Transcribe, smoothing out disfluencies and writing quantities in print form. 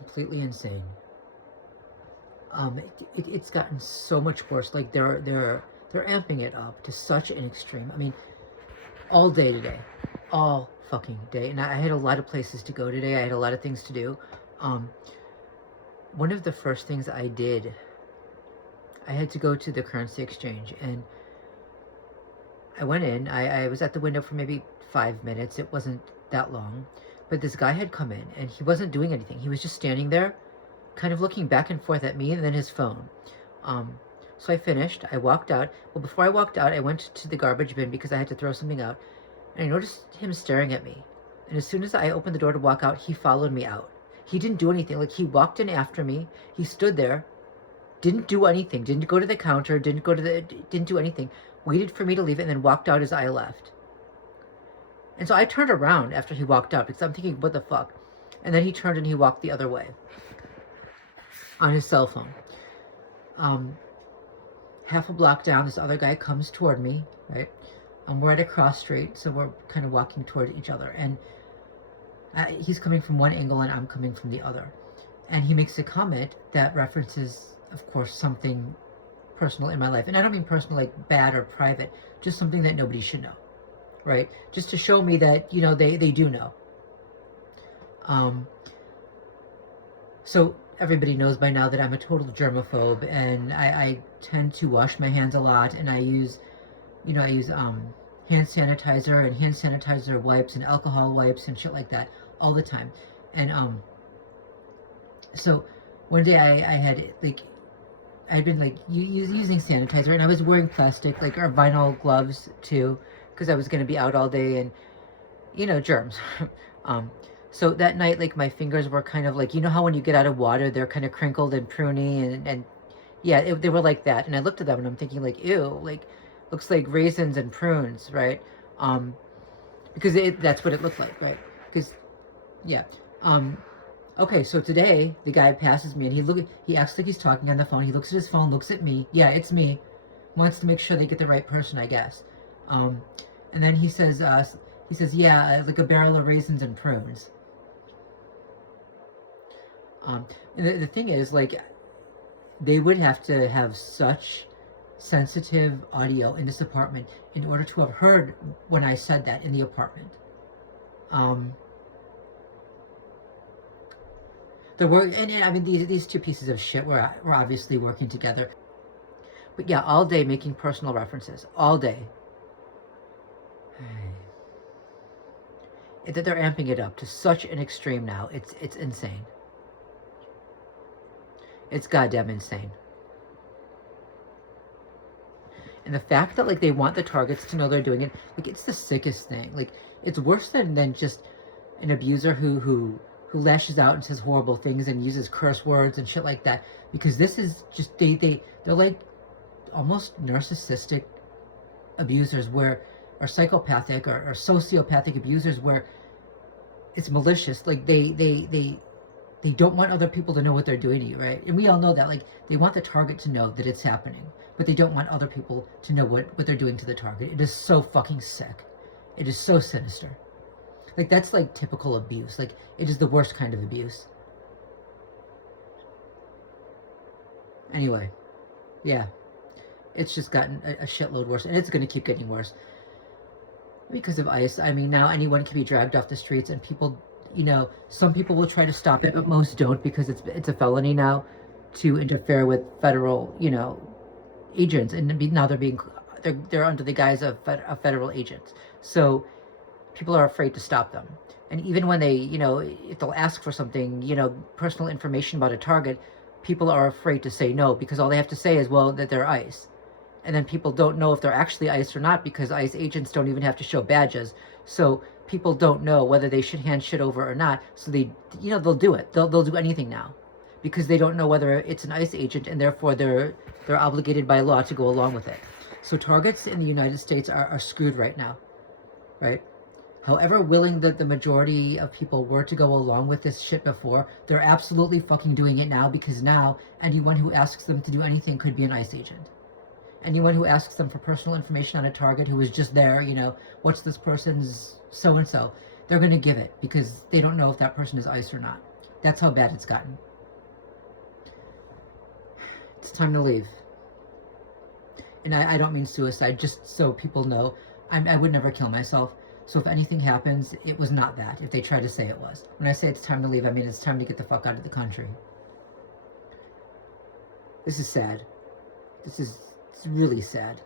completely insane. It's gotten so much worse. Like they're amping it up to such an extreme. I mean, all day today, all fucking day. And I had a lot of places to go today. I had a lot of things to do. One of the first things I did, I had to go to the currency exchange, and I went in. I was at the window for maybe 5 minutes. It wasn't that long, but this guy had come in, and he wasn't doing anything. He was just standing there, kind of looking back and forth at me, and then his phone. So I finished. I walked out. Well, before I walked out, I went to the garbage bin because I had to throw something out, and I noticed him staring at me. And as soon as I opened the door to walk out, he followed me out. He didn't do anything. Like, he walked in after me. He stood there, didn't do anything. Didn't go to the counter. Didn't do anything. Waited for me to leave, and then walked out as I left. And so I turned around after he walked out because I'm thinking, what the fuck? And then he turned and he walked the other way on his cell phone. Half a block down, this other guy comes toward me, right? We're at a cross street, so we're kind of walking toward each other. And he's coming from one angle and I'm coming from the other. And he makes a comment that references, of course, something personal in my life. And I don't mean personal like bad or private, just something that nobody should know, right? Just to show me that, you know, they do know. So everybody knows by now that I'm a total germaphobe, and I tend to wash my hands a lot, and I use hand sanitizer and hand sanitizer wipes and alcohol wipes and shit like that all the time. And so one day I'd been like using sanitizer, and I was wearing plastic like or vinyl gloves too, because I was going to be out all day, and you know, germs. So that night, like, my fingers were kind of like, you know how when you get out of water, they're kind of crinkled and pruny, and yeah, they were like that. And I looked at them and I'm thinking like, ew, like, looks like raisins and prunes, right? Because that's what it looked like, right? Because, yeah. Okay, so today, the guy passes me and he acts like he's talking on the phone. He looks at his phone, looks at me. Yeah, it's me. Wants to make sure they get the right person, I guess. And then he says, yeah, like a barrel of raisins and prunes. And the thing is, like, they would have to have such sensitive audio in this apartment in order to have heard when I said that in the apartment. There were, and I mean, these two pieces of shit were obviously working together. But yeah, all day making personal references, all day. That they're amping it up to such an extreme now. It's insane. It's goddamn insane. And the fact that, like, they want the targets to know they're doing it, like, it's the sickest thing. Like, it's worse than just an abuser who lashes out and says horrible things and uses curse words and shit like that. Because this is just, they're like almost narcissistic abusers or psychopathic or sociopathic abusers where it's malicious. Like, they don't want other people to know what they're doing to you, right? And we all know that. Like, they want the target to know that it's happening, but they don't want other people to know what they're doing to the target. It is so fucking sick. It is so sinister. Like, that's like typical abuse. Like, it is the worst kind of abuse. Anyway, yeah. It's just gotten a shitload worse, and it's going to keep getting worse. Because of ICE, I mean, now anyone can be dragged off the streets, and people, you know, some people will try to stop it, but most don't, because it's a felony now to interfere with federal, you know, agents, and now they're under the guise of federal agents. So people are afraid to stop them. And even when they, you know, if they'll ask for something, you know, personal information about a target, people are afraid to say no, because all they have to say is, well, that they're ICE. And then people don't know if they're actually ICE or not, because ICE agents don't even have to show badges. So people don't know whether they should hand shit over or not. So they, you know, they'll do it. They'll do anything now, because they don't know whether it's an ICE agent, and therefore they're obligated by law to go along with it. So targets in the United States are screwed right now, right? However willing that the majority of people were to go along with this shit before, they're absolutely fucking doing it now, because now anyone who asks them to do anything could be an ICE agent. Anyone who asks them for personal information on a target who is just there, you know, what's this person's so-and-so, they're going to give it, because they don't know if that person is ICE or not. That's how bad it's gotten. It's time to leave. And I don't mean suicide, just so people know. I would never kill myself. So if anything happens, it was not that, if they try to say it was. When I say it's time to leave, I mean it's time to get the fuck out of the country. This is sad. It's really sad.